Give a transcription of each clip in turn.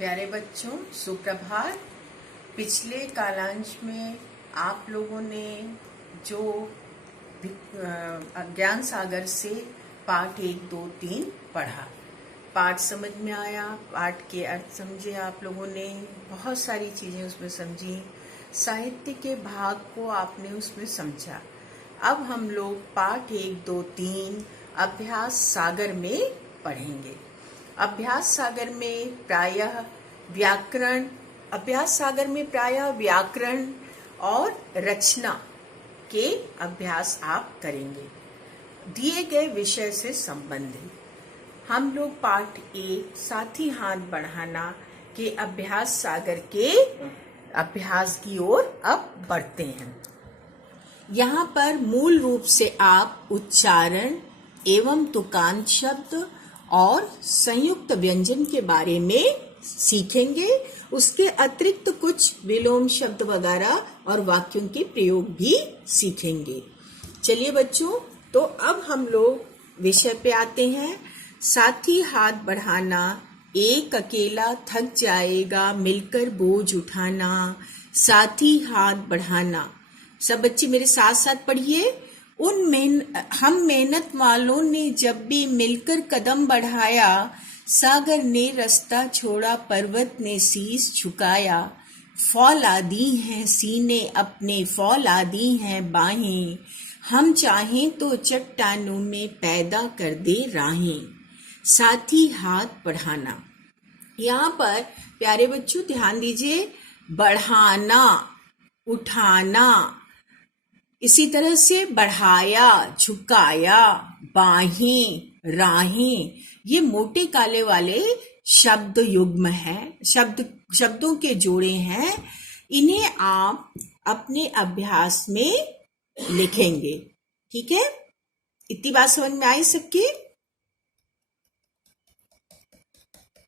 प्यारे बच्चों, सुप्रभात। पिछले कालांश में आप लोगों ने जो ज्ञान सागर से पाठ 1, 2, 3 पढ़ा, पाठ समझ में आया, पाठ के अर्थ समझे आप लोगों ने, बहुत सारी चीजें उसमें समझी, साहित्य के भाग को आपने उसमें समझा। अब हम लोग पाठ 1, 2, 3 अभ्यास सागर में पढ़ेंगे। अभ्यास सागर में प्रायः व्याकरण और रचना के अभ्यास आप करेंगे दिए गए विषय से संबंधित। हम लोग पाठ 1 साथी हाथ बढ़ाना के अभ्यास सागर के अभ्यास की ओर अब बढ़ते हैं। यहाँ पर मूल रूप से आप उच्चारण एवं तुकांत शब्द और संयुक्त व्यंजन के बारे में सीखेंगे। उसके अतिरिक्त कुछ विलोम शब्द वगैरह और वाक्यों के प्रयोग भी सीखेंगे। चलिए बच्चों, तो अब हम लोग विषय पे आते हैं। साथी हाथ बढ़ाना, एक अकेला थक जाएगा मिलकर बोझ उठाना। साथी हाथ बढ़ाना, सब बच्चे मेरे साथ साथ पढ़िए। हम मेहनत वालों ने जब भी मिलकर कदम बढ़ाया, सागर ने रास्ता छोड़ा, पर्वत ने शीश झुकाया। फौलादी हैं सीने अपने, फौलादी हैं बाहें, हम चाहें तो चट्टानों में पैदा कर दे राहें। साथी हाथ बढ़ाना, यहाँ पर प्यारे बच्चों ध्यान दीजिए, बढ़ाना, उठाना, इसी तरह से बढ़ाया, झुकाया, बाहें, राहें, ये मोटे काले वाले शब्द युग्म हैं, शब्दों के जोड़े हैं। इन्हें आप अपने अभ्यास में लिखेंगे। ठीक है, इतनी बात समझ में आई सबकी?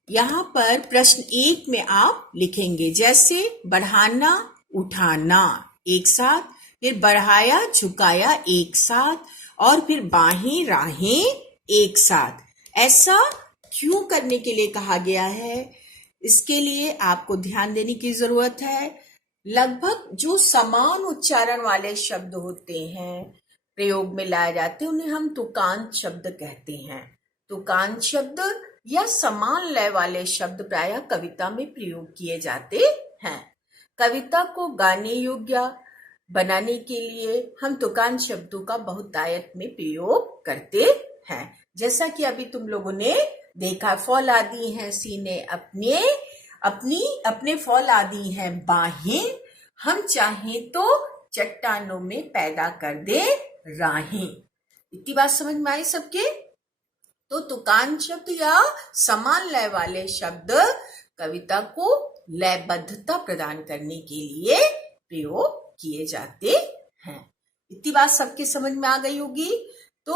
यहाँ पर प्रश्न 1 में आप लिखेंगे, जैसे बढ़ाना, उठाना एक साथ, फिर बढ़ाया, झुकाया एक साथ, और फिर बाहें, राहें एक साथ। ऐसा क्यों करने के लिए कहा गया है, इसके लिए आपको ध्यान देने की जरूरत है। लगभग जो समान उच्चारण वाले शब्द होते हैं, प्रयोग में लाए जाते हैं, उन्हें हम तुकांत शब्द कहते हैं। तुकांत शब्द या समान लय वाले शब्द प्रायः कविता में प्रयोग किए जाते हैं। कविता को गाने योग्य बनाने के लिए हम तुकांत शब्दों का बहुतायत में प्रयोग करते हैं। जैसा कि अभी तुम लोगों ने देखा, फौलादी हैं सीने अपने फौलादी हैं बाहें, हम चाहें तो चट्टानों में पैदा कर दे राहें। इतनी बात समझ में आई सबके? तो तुकांत शब्द या समान लय वाले शब्द कविता को लयबद्धता प्रदान करने के लिए प्रयोग किए जाते हैं। इतनी बात सबके समझ में आ गई होगी। तो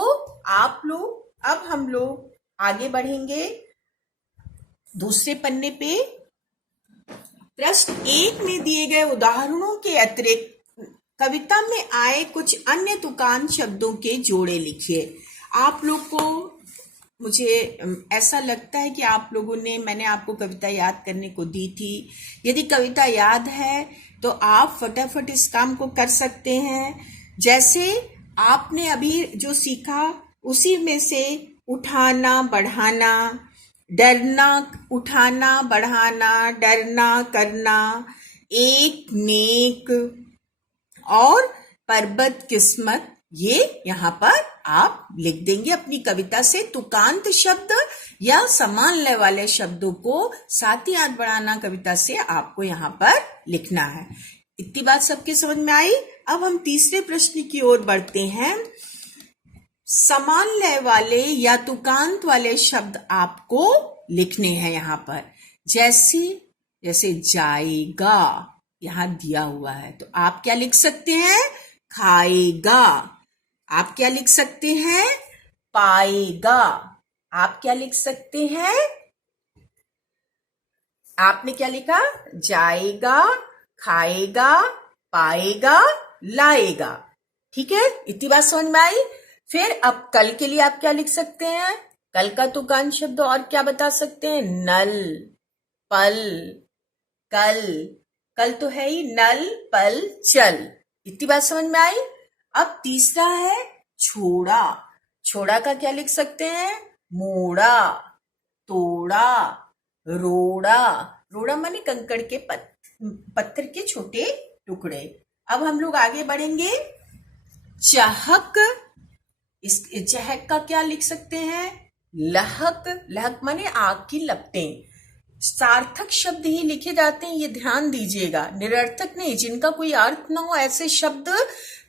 अब हम लोग आगे बढ़ेंगे दूसरे पन्ने पे। प्रश्न 1 में दिए गए उदाहरणों के अतिरिक्त कविता में आए कुछ अन्य तुकांत शब्दों के जोड़े लिखिए। आप लोग को, मुझे ऐसा लगता है कि आप लोगों ने, मैंने आपको कविता याद करने को दी थी। यदि कविता याद है तो आप फटाफट इस काम को कर सकते हैं। जैसे आपने अभी जो सीखा उसी में से उठाना, बढ़ाना, डरना, उठाना, बढ़ाना, डरना, करना, एक, नेक और पर्वत, किस्मत, ये यहाँ पर आप लिख देंगे अपनी कविता से। तुकांत शब्द या समान लय वाले शब्दों को साथी हाथ बढ़ाना कविता से आपको यहाँ पर लिखना है। इतनी बात सबके समझ में आई? अब हम तीसरे प्रश्न की ओर बढ़ते हैं। समान लय वाले या तुकांत वाले शब्द आपको लिखने हैं यहाँ पर। जैसे जाएगा यहाँ दिया हुआ है, तो आप क्या लिख सकते हैं? खाएगा। आप क्या लिख सकते हैं? पाएगा। आप क्या लिख सकते हैं? आपने क्या लिखा? जाएगा, खाएगा, पाएगा, लाएगा। ठीक है, इतनी बात समझ में आई? फिर अब कल के लिए आप क्या लिख सकते हैं? कल का तुकांत शब्द और क्या बता सकते हैं? नल। पल, कल, कल तो है ही, नल पल चल। इतनी बात समझ में आई। अब तीसरा है छोड़ा। छोड़ा का क्या लिख सकते हैं? मोड़ा, तोड़ा, रोड़ा। रोड़ा माने कंकड़ के पत्थर के छोटे टुकड़े। अब हम लोग आगे बढ़ेंगे। चहक, इस चहक का क्या लिख सकते हैं? लहक, लहक माने आग की लपटें। सार्थक शब्द ही लिखे जाते हैं, ये ध्यान दीजिएगा, निरर्थक नहीं। जिनका कोई अर्थ ना हो ऐसे शब्द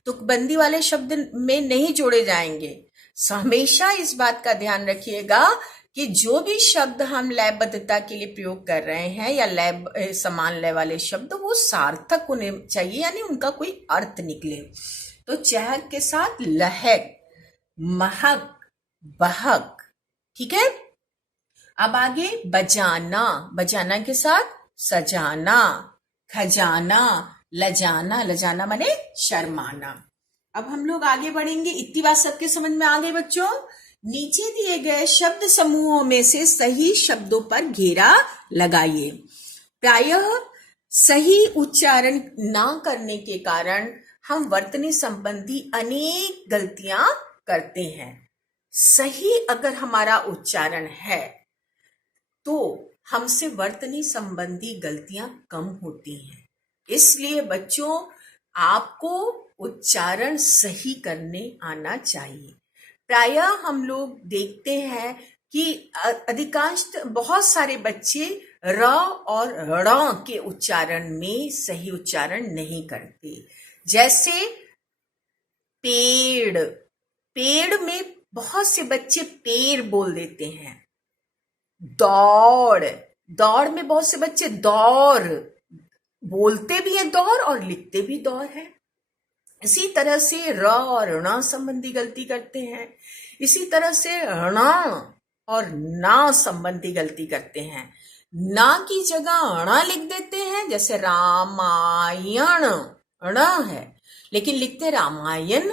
तुकबंदी वाले शब्द में नहीं जोड़े जाएंगे। हमेशा इस बात का ध्यान रखिएगा कि जो भी शब्द हम लयबद्धता के लिए प्रयोग कर रहे हैं या लय समान लय वाले शब्द, वो सार्थक होने चाहिए, यानी उनका कोई अर्थ निकले। तो चहक के साथ लहक, महक, बहक। ठीक है। अब आगे बजाना। बजाना के साथ सजाना, खजाना, लजाना। लजाना माने शर्माना। अब हम लोग आगे बढ़ेंगे। इतनी बात सबके समझ में आ गई बच्चों? नीचे दिए गए शब्द समूहों में से सही शब्दों पर घेरा लगाइए। प्रायः सही उच्चारण ना करने के कारण हम वर्तनी संबंधी अनेक गलतियां करते हैं। सही अगर हमारा उच्चारण है तो हमसे वर्तनी संबंधी गलतियां कम होती हैं। इसलिए बच्चों, आपको उच्चारण सही करने आना चाहिए। प्रायः हम लोग देखते हैं कि अधिकांश बहुत सारे बच्चे र और ड़ के उच्चारण में सही उच्चारण नहीं करते। जैसे पेड़, पेड़ में बहुत से बच्चे पेड़ बोल देते हैं। दौड़, दौड़ में बहुत से बच्चे दौड़ बोलते भी हैं, दौड़, और लिखते भी दौड़ है। इसी तरह से र और ण संबंधी गलती करते हैं। इसी तरह से ण और ना संबंधी गलती करते हैं। ना की जगह ण लिख देते हैं, जैसे रामायण ण है लेकिन लिखते रामायण।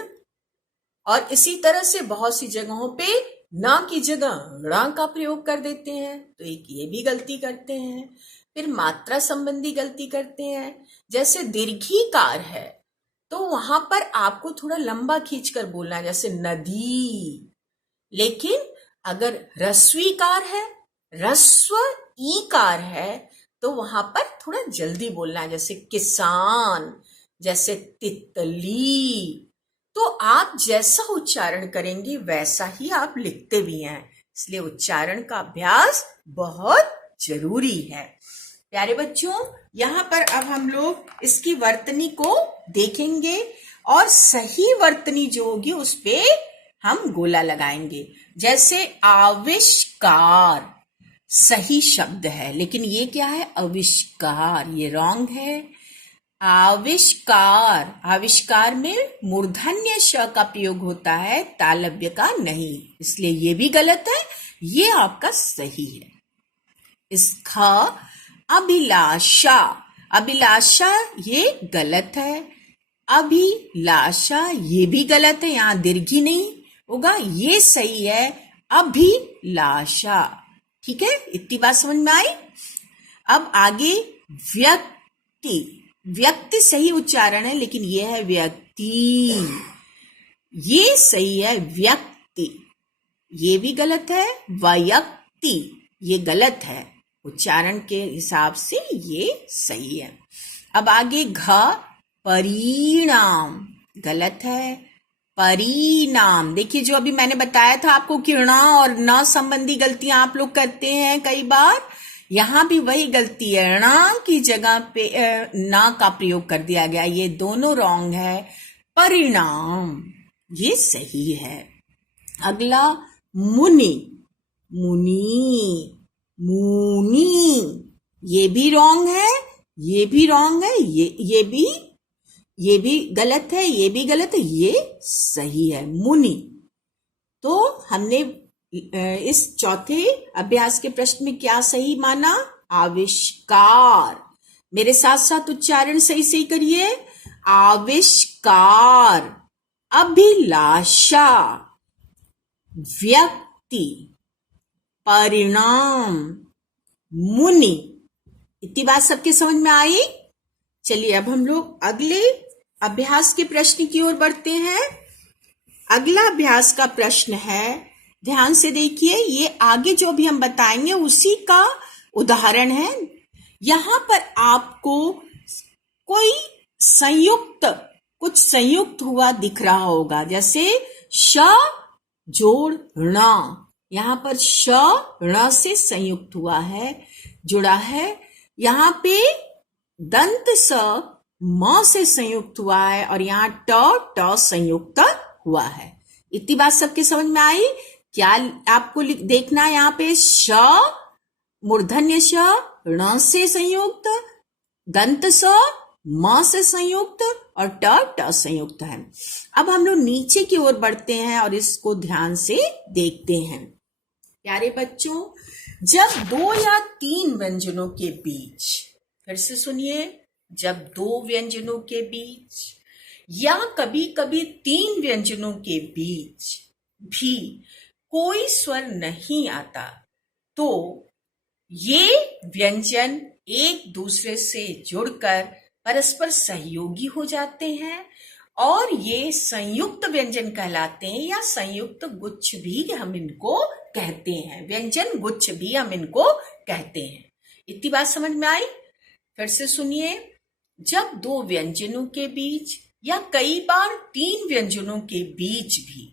और इसी तरह से बहुत सी जगहों पे ना की जगह ण का प्रयोग कर देते हैं, तो एक ये भी गलती करते हैं। फिर मात्रा संबंधी गलती करते हैं। जैसे दीर्घीकार है तो वहां पर आपको थोड़ा लंबा खींचकर बोलना है, जैसे नदी। लेकिन अगर रस्वीकार है, रस्व ईकार है, तो वहां पर थोड़ा जल्दी बोलना है, जैसे किसान, जैसे तितली। तो आप जैसा उच्चारण करेंगे वैसा ही आप लिखते भी हैं। इसलिए उच्चारण का अभ्यास बहुत जरूरी है। प्यारे बच्चों, यहाँ पर अब हम लोग इसकी वर्तनी को देखेंगे और सही वर्तनी जो होगी उस पे हम गोला लगाएंगे। जैसे आविष्कार सही शब्द है, लेकिन ये क्या है? आविष्कार, ये रॉन्ग है। आविष्कार, आविष्कार में मूर्धन्य श का प्रयोग होता है, तालव्य का नहीं, इसलिए ये भी गलत है। ये आपका सही है। इसका अभिलाषा, अभिलाषा ये गलत है। अभिलाषा ये भी गलत है, यहां दीर्घी नहीं होगा, ये सही है अभिलाषा। ठीक है, इतनी बात समझ में आई। अब आगे व्यक्ति, व्यक्ति सही उच्चारण है लेकिन ये है व्यक्ति, ये सही है व्यक्ति, ये भी गलत है वयक्ति, ये गलत है। उच्चारण के हिसाब से ये सही है। अब आगे घ परिणाम गलत है। परिणाम, देखिए जो अभी मैंने बताया था आपको कि ण और न संबंधी गलतियां आप लोग करते हैं कई बार, यहां भी वही गलती है, ण की जगह पे न का प्रयोग कर दिया गया, ये दोनों रॉन्ग है। परिणाम ये सही है। अगला मुनि, मुनि, मुनि, ये भी रॉन्ग है, ये भी रॉन्ग है, ये भी गलत है, ये भी गलत है, ये सही है मुनि। तो हमने इस चौथे अभ्यास के प्रश्न में क्या सही माना? आविष्कार। मेरे साथ साथ उच्चारण सही सही करिए। आविष्कार, अभिलाषा, व्यक्ति, परिणाम, मुनि। इतनी बात सबके समझ में आई? चलिए अब हम लोग अगले अभ्यास के प्रश्न की ओर बढ़ते हैं। अगला अभ्यास का प्रश्न है, ध्यान से देखिए, ये आगे जो भी हम बताएंगे उसी का उदाहरण है। यहां पर आपको कोई कुछ संयुक्त हुआ दिख रहा होगा, जैसे श जोड़ ण। यहां पर श ण से संयुक्त हुआ है, जुड़ा है। यहां पे दंत स म से संयुक्त हुआ है और यहाँ ट संयुक्त हुआ है। इतनी बात सबके समझ में आई? क्या आपको देखना है? यहाँ पे श मूर्धन्य श ण से संयुक्त, दंत स म से संयुक्त और ट संयुक्त है। अब हम लोग नीचे की ओर बढ़ते हैं और इसको ध्यान से देखते हैं। प्यारे बच्चों, जब 2 या 3 व्यंजनों के बीच, फिर से सुनिए, जब 2 व्यंजनों के बीच या कभी कभी 3 व्यंजनों के बीच भी कोई स्वर नहीं आता, तो ये व्यंजन एक दूसरे से जुड़कर परस्पर सहयोगी हो जाते हैं और ये संयुक्त व्यंजन कहलाते हैं, या संयुक्त गुच्छ भी हम इनको कहते हैं, व्यंजन गुच्छ भी हम इनको कहते हैं। इतनी बात समझ में आई? फिर से सुनिए, जब 2 व्यंजनों के बीच या कई बार 3 व्यंजनों के बीच भी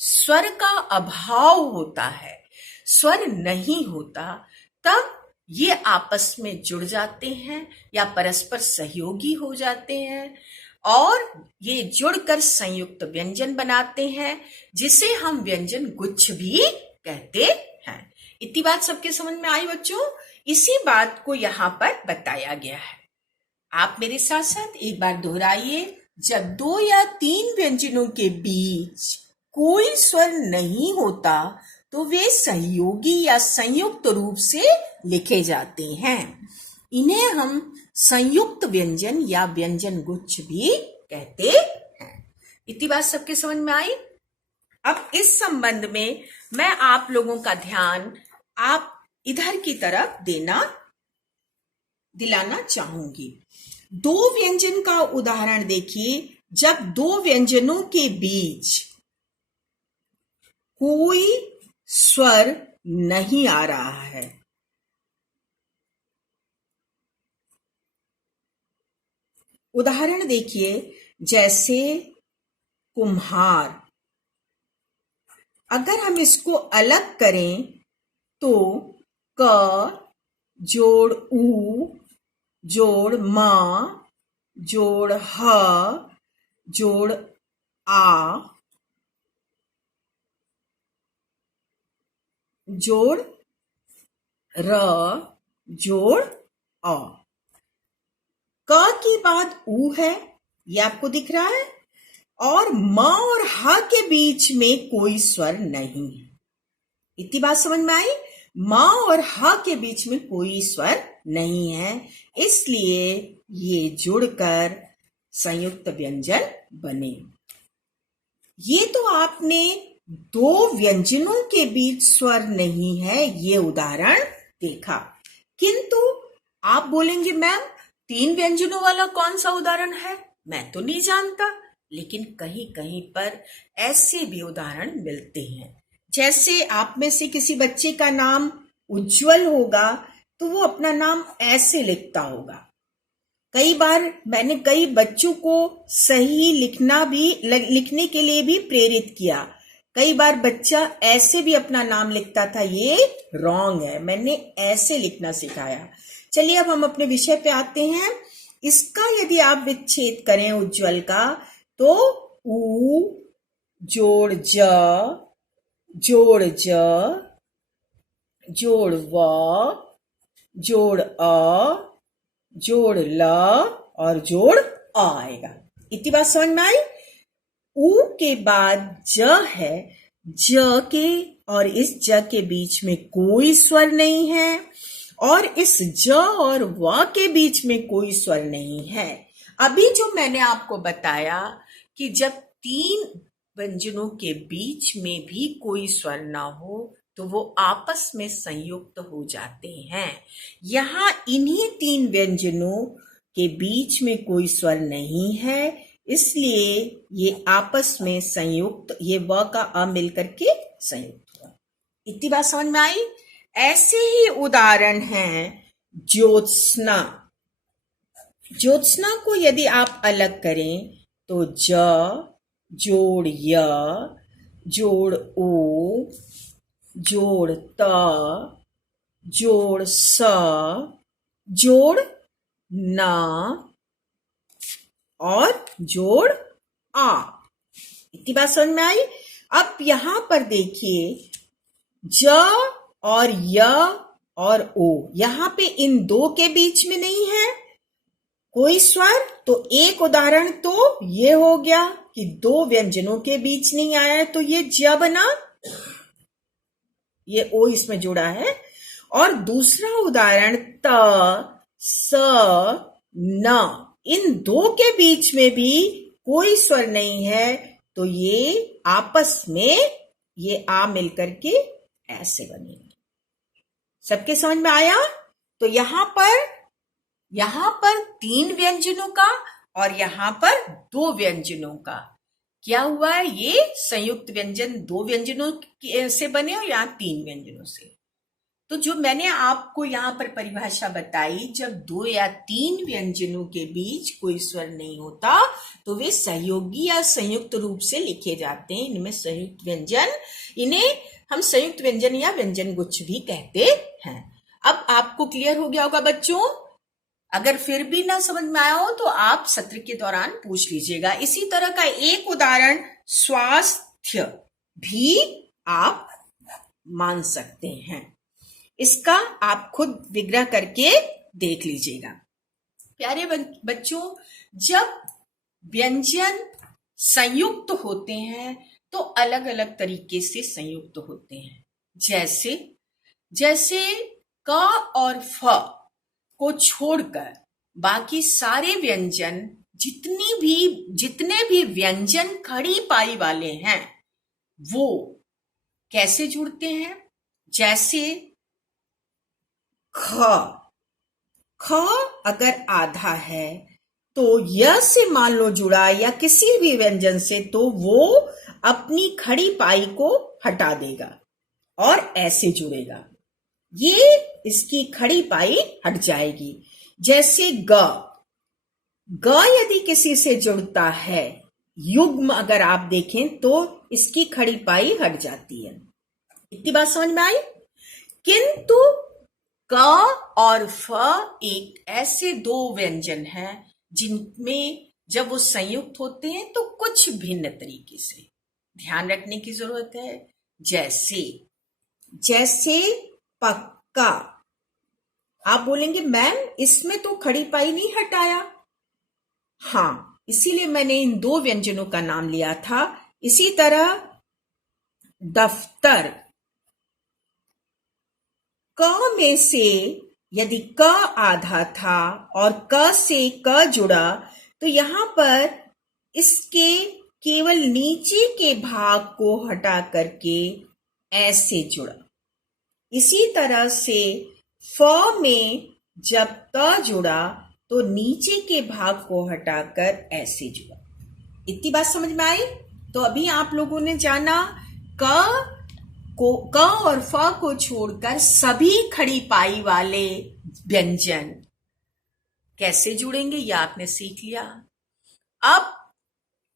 स्वर का अभाव होता है, स्वर नहीं होता, तब ये आपस में जुड़ जाते हैं या परस्पर सहयोगी हो जाते हैं और ये जुड़कर संयुक्त व्यंजन बनाते हैं, जिसे हम व्यंजन गुच्छ भी कहते हैं। इतनी बात सबके समझ में आई बच्चों? इसी बात को यहाँ पर बताया गया है। आप मेरे साथ साथ एक बार दोहराइए, जब 2 या 3 व्यंजनों के बीच कोई स्वर नहीं होता तो वे सहयोगी या संयुक्त रूप से लिखे जाते हैं। इन्हें हम संयुक्त व्यंजन या व्यंजन गुच्छ भी कहते हैं। इतनी बात सबके समझ में आई? अब इस संबंध में मैं आप लोगों का ध्यान आप इधर की तरफ दिलाना चाहूंगी। 2 व्यंजन का उदाहरण देखिए। जब 2 व्यंजनों के बीच कोई स्वर नहीं आ रहा है, उदाहरण देखिए, जैसे कुम्हार। अगर हम इसको अलग करें तो क जोड़ उ जोड़ म जोड़ ह जोड़ आ जोड़ र जोड़ अ। क के बाद उ है, ये आपको दिख रहा है, और म और ह के बीच में कोई स्वर नहीं है। इतनी बात समझ में आई? म और ह के बीच में कोई स्वर नहीं है, इसलिए ये जुड़कर संयुक्त व्यंजन बने। ये तो आपने 2 व्यंजनों के बीच स्वर नहीं है ये उदाहरण देखा, किंतु आप बोलेंगे मैम 3 व्यंजनों वाला कौन सा उदाहरण है? मैं तो नहीं जानता, लेकिन कहीं कहीं पर ऐसे भी उदाहरण मिलते हैं। जैसे आप में से किसी बच्चे का नाम उज्जवल होगा तो वो अपना नाम ऐसे लिखता होगा। कई बार मैंने कई बच्चों को सही लिखने के लिए भी प्रेरित किया। कई बार बच्चा ऐसे भी अपना नाम लिखता था, ये रॉन्ग है, मैंने ऐसे लिखना सिखाया। चलिए अब हम अपने विषय पे आते हैं। इसका यदि आप विच्छेद करें उज्जवल का, तो उ जोड़ ज जोड़ ज जोड़ व जोड़ अ जोड़ ल और जोड़ अ आएगा। इतनी बात समझ में आई? उ के बाद ज है, ज के और इस ज के बीच में कोई स्वर नहीं है और इस ज और व के बीच में कोई स्वर नहीं है। अभी जो मैंने आपको बताया कि जब 3 व्यंजनों के बीच में भी कोई स्वर ना हो तो वो आपस में संयुक्त हो जाते हैं। यहाँ इन्हीं 3 व्यंजनों के बीच में कोई स्वर नहीं है, इसलिए ये आपस में संयुक्त, ये व का अ मिलकर के संयुक्त हुआ। इतनी बात समझ में आई? ऐसे ही उदाहरण हैं ज्योत्सना। ज्योत्सना को यदि आप अलग करें तो ज जोड़ य जोड़ ओ जोड़ त जोड़ स जोड़ न और जोड़ आ। इतनी बात समझ में आई? अब यहां पर देखिए ज और य और ओ, यहां पे इन दो के बीच में नहीं है कोई स्वर, तो एक उदाहरण तो ये हो गया कि दो व्यंजनों के बीच नहीं आया है, तो ये ज बना, ये ओ इसमें जुड़ा है। और दूसरा उदाहरण त स न, इन दो के बीच में भी कोई स्वर नहीं है, तो ये आपस में ये आ मिलकर के ऐसे बनेंगे। सबके समझ में आया? तो यहां पर 3 व्यंजनों का और यहां पर 2 व्यंजनों का क्या हुआ है, ये संयुक्त व्यंजन 2 व्यंजनों से बने और यहां 3 व्यंजनों से। तो जो मैंने आपको यहां पर परिभाषा बताई, जब 2 या 3 व्यंजनों के बीच कोई स्वर नहीं होता तो वे सहयोगी या संयुक्त रूप से लिखे जाते हैं। इनमें संयुक्त व्यंजन, इन्हें हम संयुक्त व्यंजन या व्यंजन गुच्छ भी कहते हैं। अब आपको क्लियर हो गया होगा बच्चों। अगर फिर भी ना समझ में आया हो तो आप सत्र के दौरान पूछ लीजिएगा। इसी तरह का एक उदाहरण स्वास्थ्य भी आप मान सकते हैं। इसका आप खुद विग्रह करके देख लीजिएगा। प्यारे बच्चों, जब व्यंजन संयुक्त होते हैं तो अलग अलग तरीके से संयुक्त होते हैं। जैसे क और फ को छोड़कर बाकी सारे व्यंजन, जितने भी व्यंजन खड़ी पाई वाले हैं वो कैसे जुड़ते हैं। जैसे ख अगर आधा है तो य से मान लो जुड़ा या किसी भी व्यंजन से, तो वो अपनी खड़ी पाई को हटा देगा और ऐसे जुड़ेगा, ये इसकी खड़ी पाई हट जाएगी। जैसे ग यदि किसी से जुड़ता है, युग्म अगर आप देखें तो इसकी खड़ी पाई हट जाती है। इतनी बात समझ में आई? किंतु क और फ एक ऐसे 2 व्यंजन हैं जिनमें जब वो संयुक्त होते हैं तो कुछ भिन्न तरीके से ध्यान रखने की जरूरत है। जैसे पक्का, आप बोलेंगे मैम इसमें तो खड़ी पाई नहीं हटाया। हाँ, इसीलिए मैंने इन 2 व्यंजनों का नाम लिया था। इसी तरह दफ्तर, क में से यदि क आधा था और क से क जुड़ा तो यहां पर इसके केवल नीचे के भाग को हटा करके ऐसे जुड़ा। इसी तरह से फ में जब त जुड़ा तो नीचे के भाग को हटाकर ऐसे जुड़ा। इतनी बात समझ में आई? तो अभी आप लोगों ने जाना क और फ को छोड़कर सभी खड़ी पाई वाले व्यंजन कैसे जुड़ेंगे, ये आपने सीख लिया। अब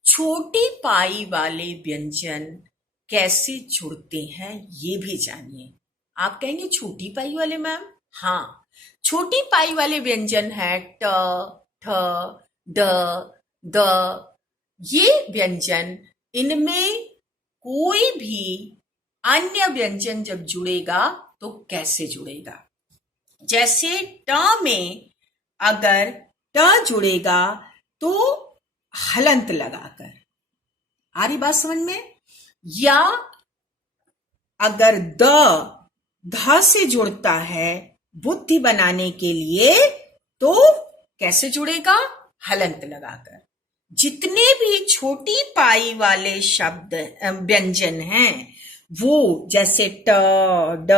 छोटी पाई वाले व्यंजन कैसे जुड़ते हैं ये भी जानिए। आप कहेंगे छोटी पाई वाले मैम? हाँ, छोटी पाई वाले व्यंजन है ट, ठ, ड, द। ये व्यंजन, इनमें कोई भी अन्य व्यंजन जब जुड़ेगा तो कैसे जुड़ेगा। जैसे ट में अगर ट जुड़ेगा तो हलंत लगाकर, आ रही बात समझ में? या अगर ध से जुड़ता है बुद्धि बनाने के लिए तो कैसे जुड़ेगा? हलंत लगाकर। जितने भी छोटी पाई वाले शब्द व्यंजन हैं वो, जैसे ट, ड,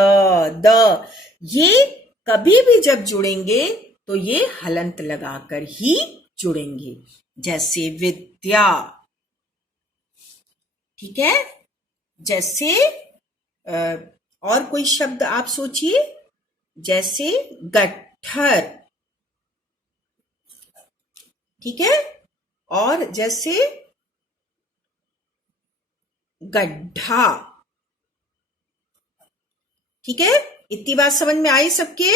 द, ये कभी भी जब जुड़ेंगे तो ये हलंत लगाकर ही जुड़ेंगे, जैसे विद्या, ठीक है। जैसे और कोई शब्द आप सोचिए, जैसे गट्ठर, ठीक है, और जैसे गड्ढा, ठीक है। इतनी बात समझ में आई सबके?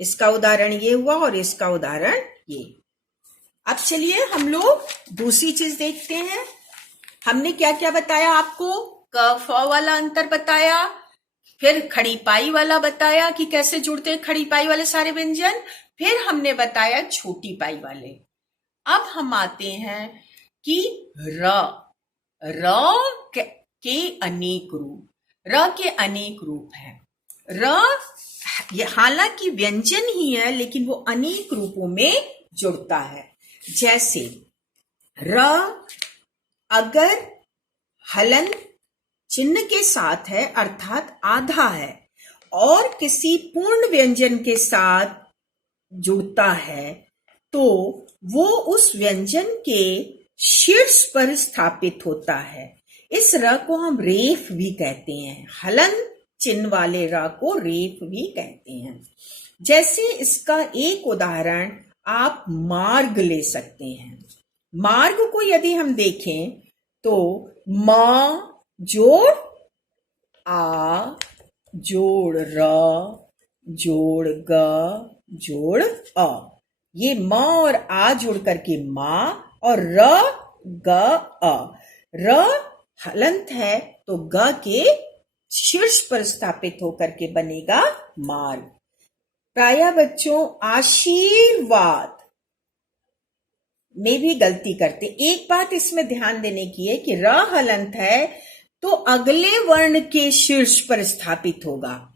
इसका उदाहरण ये हुआ और इसका उदाहरण ये। अब चलिए हम लोग दूसरी चीज देखते हैं। हमने क्या क्या बताया आपको? क फ वाला अंतर बताया, फिर खड़ी पाई वाला बताया कि कैसे जुड़ते हैं खड़ी पाई वाले सारे व्यंजन, फिर हमने बताया छोटी पाई वाले। अब हम आते हैं कि र के अनेक रूप, र के अनेक रूप हैं। र हालांकि व्यंजन ही है लेकिन वो अनेक रूपों में जुड़ता है। जैसे र अगर हलंत चिन्ह के साथ है अर्थात आधा है और किसी पूर्ण व्यंजन के साथ जुड़ता है तो वो उस व्यंजन के शीर्ष पर स्थापित होता है। इस र को हम रेफ भी कहते हैं, हलंत चिन्ह वाले र को रेफ भी कहते हैं। जैसे इसका एक उदाहरण आप मार्ग ले सकते हैं। मार्ग को यदि हम देखें तो म जोड़ आ जोड़ र जोड़ ग जोड़ अ, ये म और आ जोड़ करके माँ, और र ग अ, र हलंत है तो ग के शीर्ष पर स्थापित होकर के बनेगा मार्ग। प्रायः बच्चों आशीर्वाद में भी गलती करते। एक बात इसमें ध्यान देने की है कि र हलंत है तो अगले वर्ण के शीर्ष पर स्थापित होगा।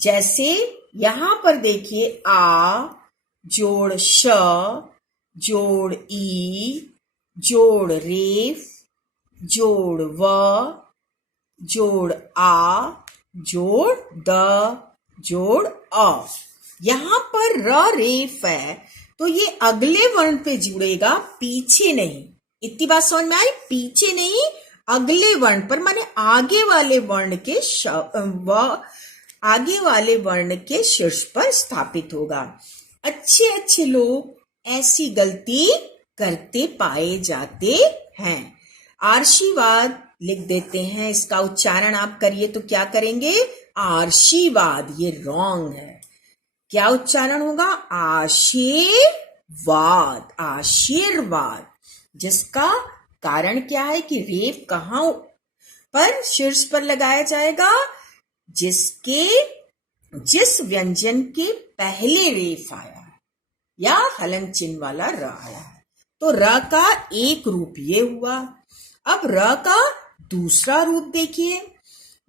जैसे यहां पर देखिए आ जोड़ श जोड़ ई जोड़ रेफ जोड़ व जोड़ आ जोड़ द जोड़ अ। यहां पर र रेफ है तो ये अगले वर्ण पे जुड़ेगा, पीछे नहीं। इतनी बात समझ में आई? पीछे नहीं, अगले वर्ण पर, माने आगे वाले वर्ण के आगे वाले वर्ण के शीर्ष पर स्थापित होगा। अच्छे अच्छे लोग ऐसी गलती करते पाए जाते हैं। आशीर्वाद लिख देते हैं, इसका उच्चारण आप करिए तो क्या करेंगे? आशीर्वाद। ये रॉन्ग है। क्या उच्चारण होगा? आशीर्वाद, आशीर्वाद। जिसका कारण क्या है कि रेफ कहां पर शीर्ष पर लगाया जाएगा? जिस व्यंजन के पहले रेफ आया है या हलंत चिन्ह वाला र आया है। तो र का एक रूप ये हुआ। अब र का दूसरा रूप देखिए।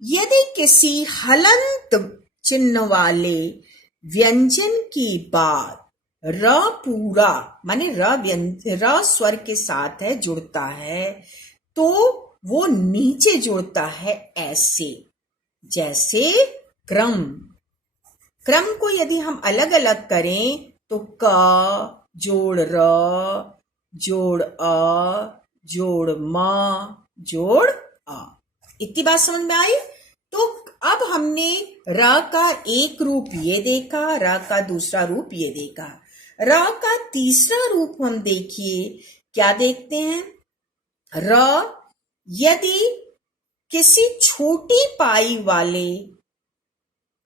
यदि किसी हलंत चिन्ह वाले व्यंजन की बात र पूरा माने र स्वर के साथ है, जुड़ता है, तो वो नीचे जुड़ता है ऐसे। जैसे क्रम। क्रम को यदि हम अलग अलग करें तो क जोड़ र जोड़ अ जोड़ म जोड़ अ। इतनी बात समझ में आई? तो अब हमने र का एक रूप ये देखा, र का दूसरा रूप ये देखा। र का तीसरा रूप हम देखिए, क्या देखते हैं? र यदि किसी छोटी पाई वाले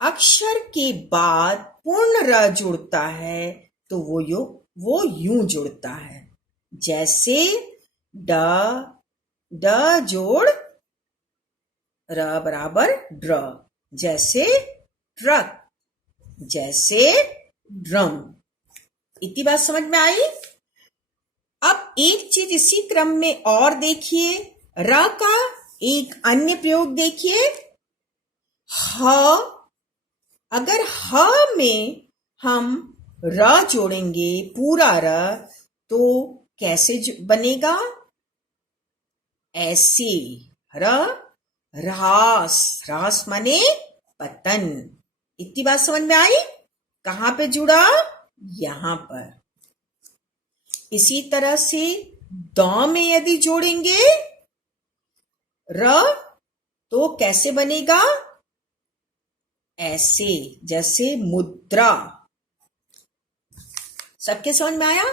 अक्षर के बाद पूर्ण र जुड़ता है तो वो यूं जुड़ता है। जैसे ड जोड़ र बराबर ड्र, जैसे ट्रक, जैसे ड्रम। इतनी बात समझ में आई? अब एक चीज इसी क्रम में और देखिए, र का एक अन्य प्रयोग देखिए। ह, अगर ह में हम र जोड़ेंगे पूरा र तो कैसे बनेगा? ऐसे ह्रास, ह्रास माने पतन। इतनी बात समझ में आई? कहां पे जुड़ा? यहां पर। इसी तरह से द में यदि जोड़ेंगे र तो कैसे बनेगा? ऐसे, जैसे मुद्रा। सबके समझ में आया?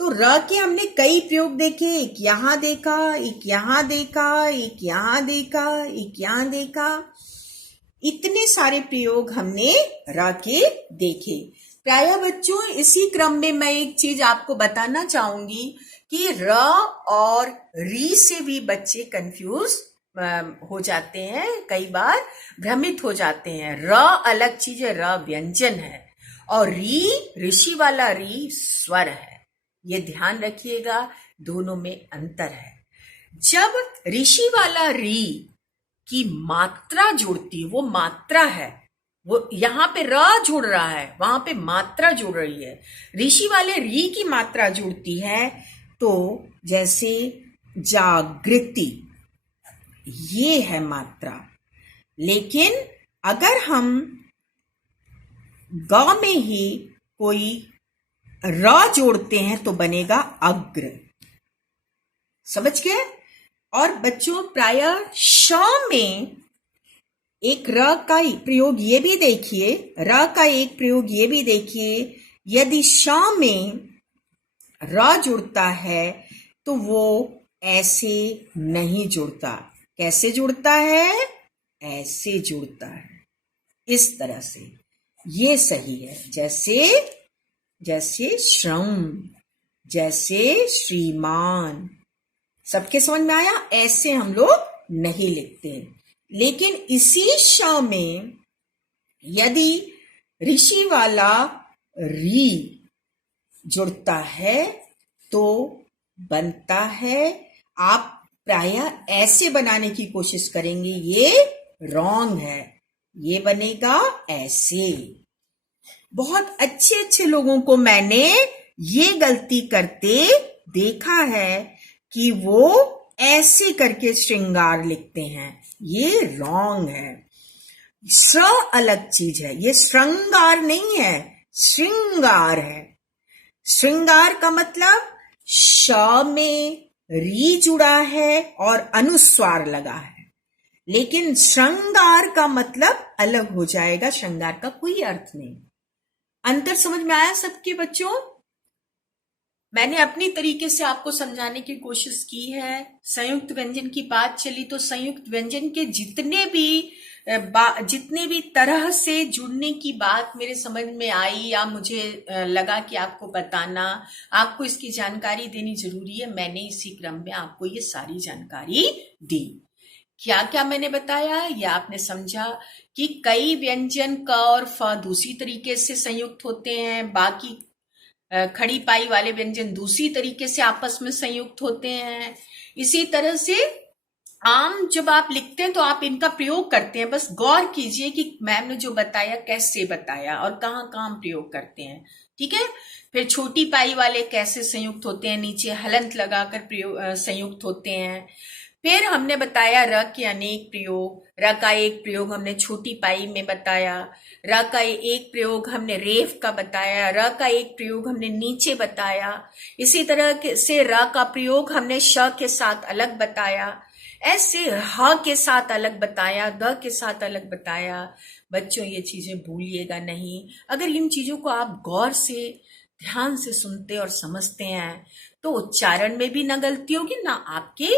तो र के हमने कई प्रयोग देखे, एक यहां देखा, एक यहां देखा, एक यहां देखा, एक यहां देखा। इतने सारे प्रयोग हमने र के देखे। प्रायः बच्चों इसी क्रम में मैं एक चीज आपको बताना चाहूंगी कि र और री से भी बच्चे कंफ्यूज हो जाते हैं, कई बार भ्रमित हो जाते हैं। र अलग चीज है, र व्यंजन है, और री, ऋषि वाला री स्वर है। ये ध्यान रखिएगा, दोनों में अंतर है। जब ऋषि वाला री की मात्रा जुड़ती है, वो मात्रा है, वो यहाँ पे र जुड़ रहा है, वहां पे मात्रा जुड़ रही है। ऋषि वाले री की मात्रा जुड़ती है, तो जैसे जागृति, ये है मात्रा। लेकिन अगर हम ग में ही कोई र जोड़ते हैं तो बनेगा अग्र। समझ गए? और बच्चों प्रायः श में एक र का प्रयोग ये भी देखिए, र का एक प्रयोग ये भी देखिए, यदि श में र जुड़ता है तो वो ऐसे नहीं जुड़ता। कैसे जुड़ता है? ऐसे जुड़ता है, इस तरह से। ये सही है। जैसे श्रम, जैसे श्रीमान। सबके समझ में आया? ऐसे हम लोग नहीं लिखते। लेकिन इसी श में यदि ऋषि वाला री जुड़ता है तो बनता है, आप प्रायः ऐसे बनाने की कोशिश करेंगे, ये रॉन्ग है, ये बनेगा ऐसे। बहुत अच्छे अच्छे लोगों को मैंने ये गलती करते देखा है कि वो ऐसे करके श्रृंगार लिखते हैं, ये रॉन्ग है। श्र अलग चीज है, ये श्रृंगार नहीं है, श्रृंगार है। श्रृंगार का मतलब श में री जुड़ा है और अनुस्वार लगा है। लेकिन श्रृंगार का मतलब अलग हो जाएगा, श्रृंगार का कोई अर्थ नहीं। अंतर समझ में आया सबके बच्चों? मैंने अपनी तरीके से आपको समझाने की कोशिश की है। संयुक्त व्यंजन की बात चली तो संयुक्त व्यंजन के जितने भी तरह से जुड़ने की बात मेरे समझ में आई या मुझे लगा कि आपको बताना, आपको इसकी जानकारी देनी जरूरी है, मैंने इसी क्रम में आपको ये सारी जानकारी दी। क्या क्या मैंने बताया? या आपने समझा कि कई व्यंजन क और फ दूसरी तरीके से संयुक्त होते हैं, बाकी खड़ी पाई वाले व्यंजन दूसरी तरीके से आपस में संयुक्त होते हैं। इसी तरह से आम जब आप लिखते हैं तो आप इनका प्रयोग करते हैं। बस गौर कीजिए कि मैम ने जो बताया कैसे बताया और कहाँ कहाँ प्रयोग करते हैं। ठीक है? फिर छोटी पाई वाले कैसे संयुक्त होते हैं, नीचे हलंत लगाकर संयुक्त होते हैं। फिर हमने बताया र के अनेक प्रयोग। र का एक प्रयोग हमने छोटी पाई में बताया, र का एक प्रयोग हमने रेफ का बताया, र का एक प्रयोग हमने नीचे बताया। इसी तरह से र का प्रयोग हमने श के साथ अलग बताया, ऐसे ह के साथ अलग बताया, ग के साथ अलग बताया। बच्चों ये चीजें भूलिएगा नहीं। अगर इन चीजों को आप गौर से ध्यान से सुनते और समझते हैं तो उच्चारण में भी ना गलती होगी, ना आपके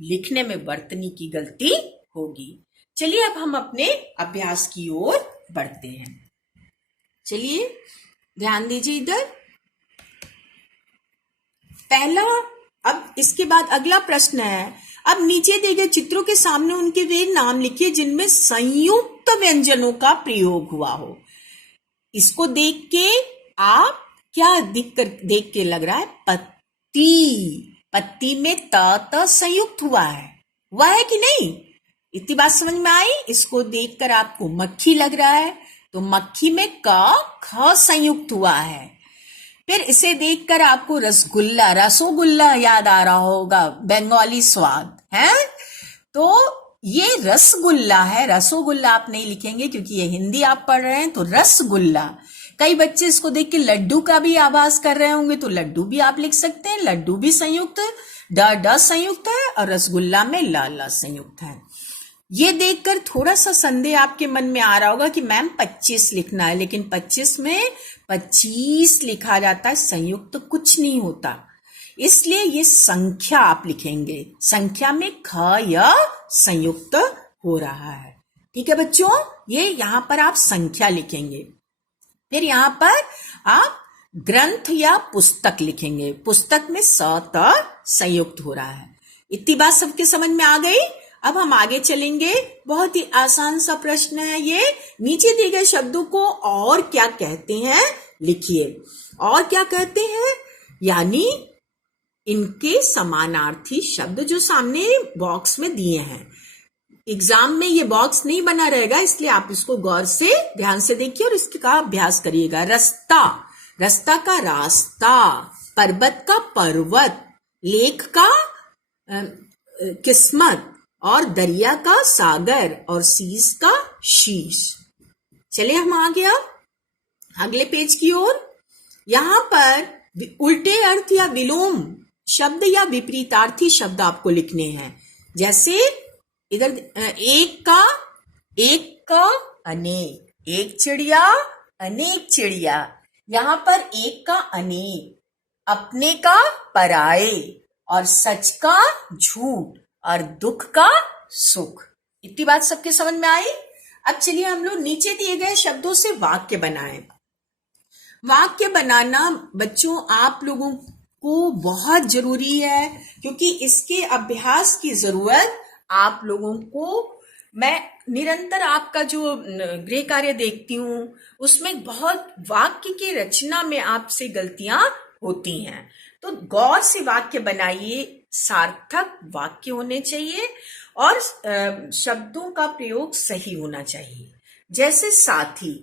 लिखने में बर्तनी की गलती होगी। चलिए अब हम अपने अभ्यास की ओर बढ़ते हैं। चलिए ध्यान दीजिए इधर। पहला, अब इसके बाद अगला प्रश्न है, अब नीचे दिए गए चित्रों के सामने उनके वे नाम लिखिए जिनमें संयुक्त व्यंजनों का प्रयोग हुआ हो। इसको देख के आप क्या देख के लग रहा है? पत्ती। पत्ती में त संयुक्त हुआ है कि नहीं? इतनी बात समझ में आई? इसको देखकर आपको मक्खी लग रहा है तो मक्खी में क ख संयुक्त हुआ है। फिर इसे देखकर आपको रसोगुल्ला याद आ रहा होगा, बंगाली स्वाद है, तो ये रसगुल्ला है। रसोगुल्ला आप नहीं लिखेंगे क्योंकि ये हिंदी आप पढ़ रहे हैं, तो रसगुल्ला। कई बच्चे इसको देख के लड्डू का भी आभास कर रहे होंगे, तो लड्डू भी आप लिख सकते हैं। लड्डू भी संयुक्त, ड संयुक्त है और रसगुल्ला में ला संयुक्त है। ये देखकर थोड़ा सा संदेह आपके मन में आ रहा होगा कि मैम 25 लिखना है, लेकिन 25 में 25 लिखा जाता है, संयुक्त कुछ नहीं होता। इसलिए ये संख्या आप लिखेंगे, संख्या में ख या संयुक्त हो रहा है। ठीक है बच्चों, ये यहां पर आप संख्या लिखेंगे। फिर यहां पर आप ग्रंथ या पुस्तक लिखेंगे, पुस्तक में स त संयुक्त हो रहा है। इतनी बात सबके समझ में आ गई। अब हम आगे चलेंगे। बहुत ही आसान सा प्रश्न है ये। नीचे दिए गए शब्दों को और क्या कहते हैं लिखिए। और क्या कहते हैं यानी इनके समानार्थी शब्द जो सामने बॉक्स में दिए हैं। एग्जाम में ये बॉक्स नहीं बना रहेगा, इसलिए आप इसको गौर से ध्यान से देखिए और इसका अभ्यास करिएगा। रास्ता, रास्ता का रास्ता, पर्वत का पर्वत, लेख का किस्मत और दरिया का सागर और शीश का शीश। चलिए हम आ गया अगले पेज की ओर। यहां पर उल्टे अर्थ या विलोम शब्द या विपरीतार्थी शब्द आपको लिखने हैं। जैसे इधर एक का अनेक, एक चिड़िया अनेक चिड़िया। यहां पर एक का अनेक, अपने का पराए और सच का झूठ और दुख का सुख। इतनी बात सबके समझ में आई। अब चलिए हम लोग नीचे दिए गए शब्दों से वाक्य बनाएं। वाक्य बनाना बच्चों आप लोगों को बहुत जरूरी है, क्योंकि इसके अभ्यास की जरूरत आप लोगों को। मैं निरंतर आपका जो गृह कार्य देखती हूँ उसमें बहुत वाक्य की रचना में आपसे गलतियां होती हैं, तो गौर से वाक्य बनाइए। सार्थक वाक्य होने चाहिए और शब्दों का प्रयोग सही होना चाहिए। जैसे साथी,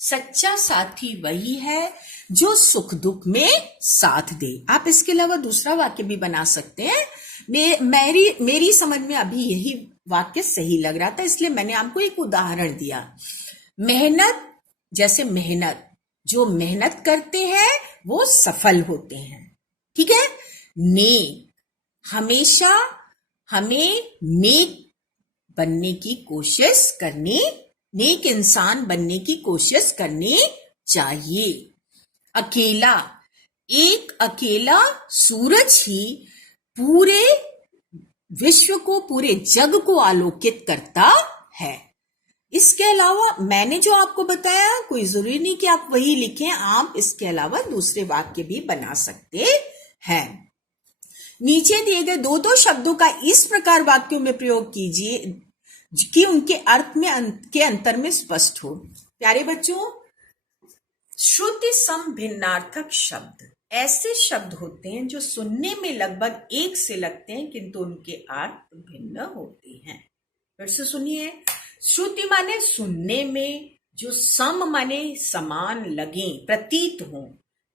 सच्चा साथी वही है जो सुख दुख में साथ दे। आप इसके अलावा दूसरा वाक्य भी बना सकते हैं। मेरी समझ में अभी यही वाक्य सही लग रहा था, इसलिए मैंने आपको एक उदाहरण दिया। मेहनत, जैसे मेहनत, जो मेहनत करते हैं वो सफल होते हैं। ठीक है। नेक, हमेशा हमें नेक बनने की कोशिश करनी, नेक इंसान बनने की कोशिश करनी चाहिए। अकेला, एक अकेला सूरज ही पूरे विश्व को, पूरे जग को आलोकित करता है। इसके अलावा मैंने जो आपको बताया कोई जरूरी नहीं कि आप वही लिखें, आप इसके अलावा दूसरे वाक्य भी बना सकते हैं। नीचे दिए गए दो दो शब्दों का इस प्रकार वाक्यों में प्रयोग कीजिए कि उनके अर्थ में के अंतर में स्पष्ट हो। प्यारे बच्चों, श्रुति सम भिन्नार्थक शब्द ऐसे शब्द होते हैं जो सुनने में लगभग एक से लगते हैं किंतु उनके अर्थ भिन्न होते हैं। फिर से सुनिए। श्रुति माने सुनने में, जो सम माने समान लगे, प्रतीत हो,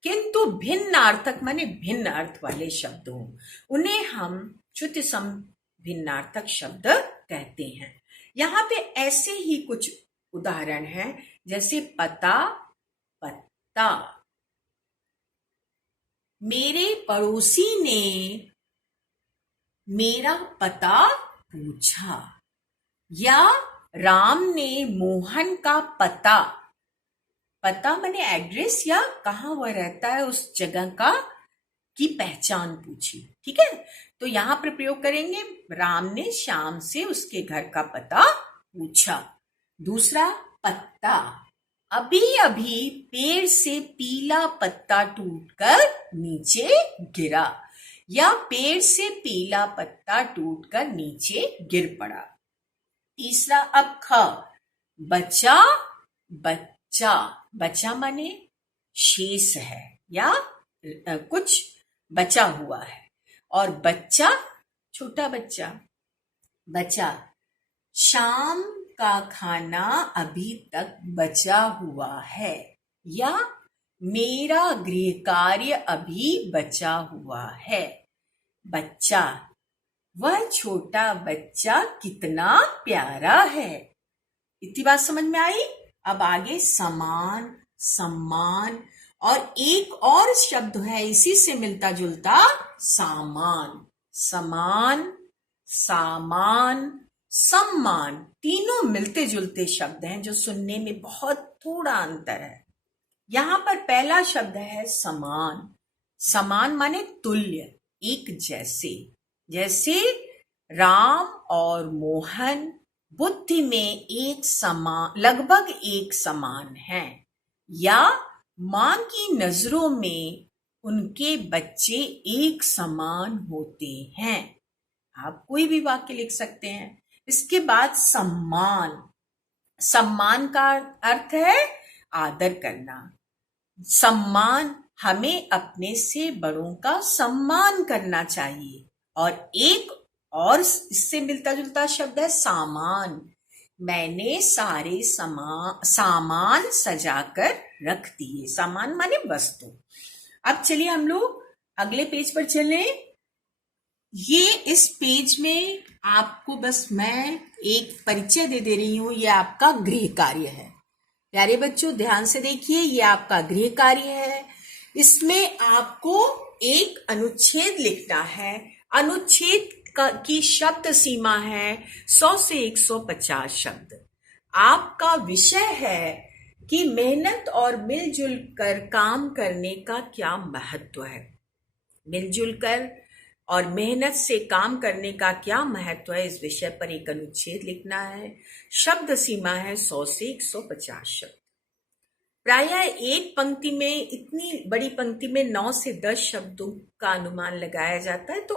किंतु भिन्नार्थक माने भिन्न अर्थ वाले शब्द हो, उन्हें हम श्रुति सम भिन्नार्थक शब्द कहते हैं। यहाँ पे ऐसे ही कुछ उदाहरण हैं, जैसे पता, पत्ता। मेरे पड़ोसी ने मेरा पता पूछा, या राम ने मोहन का पता, पता माने एड्रेस या कहाँ वह रहता है उस जगह का की पहचान पूछी। ठीक है, तो यहां पर प्रयोग करेंगे राम ने श्याम से उसके घर का पता पूछा। दूसरा पत्ता, अभी अभी पेड़ से पीला पत्ता टूटकर नीचे गिरा, या पेड़ से पीला पत्ता टूटकर नीचे गिर पड़ा। तीसरा अब ख, बचा, बच्चा, बचा माने शेष है या कुछ बचा हुआ है, और बच्चा छोटा बच्चा। बचा, शाम का खाना अभी तक बचा हुआ है, या मेरा गृह कार्य अभी बचा हुआ है। बच्चा, वह छोटा बच्चा कितना प्यारा है। इतनी बात समझ में आई। अब आगे समान, सम्मान। और एक और शब्द है इसी से मिलता जुलता, सामान। समान, सामान, सम्मान, तीनों मिलते जुलते शब्द हैं जो सुनने में बहुत थोड़ा अंतर है। यहां पर पहला शब्द है समान। समान माने तुल्य, एक जैसे। जैसे राम और मोहन बुद्धि में एक समान, लगभग एक समान हैं, या मां की नजरों में उनके बच्चे एक समान होते हैं। आप कोई भी वाक्य लिख सकते हैं। इसके बाद सम्मान। सम्मान का अर्थ है आदर करना। सम्मान, हमें अपने से बड़ों का सम्मान करना चाहिए। और एक और इससे मिलता जुलता शब्द है सामान। मैंने सारे सामान सजाकर रख दिए। सामान माने वस्तु। अब चलिए हम लोग अगले पेज पर चलें। ये इस पेज में आपको बस मैं एक परिचय दे रही हूं। ये आपका गृह कार्य है। प्यारे बच्चों ध्यान से देखिए, ये आपका गृह कार्य है। इसमें आपको एक अनुच्छेद लिखना है। अनुच्छेद की शब्द सीमा है 100 से 150 शब्द। आपका विषय है कि मेहनत और मिलजुल कर काम करने का क्या महत्व है। मिलजुल कर और मेहनत से काम करने का क्या महत्व है, इस विषय पर एक अनुच्छेद लिखना है। शब्द सीमा है 100 से 150 शब्द। प्रायः एक पंक्ति में, इतनी बड़ी पंक्ति में 9 से 10 शब्दों का अनुमान लगाया जाता है। तो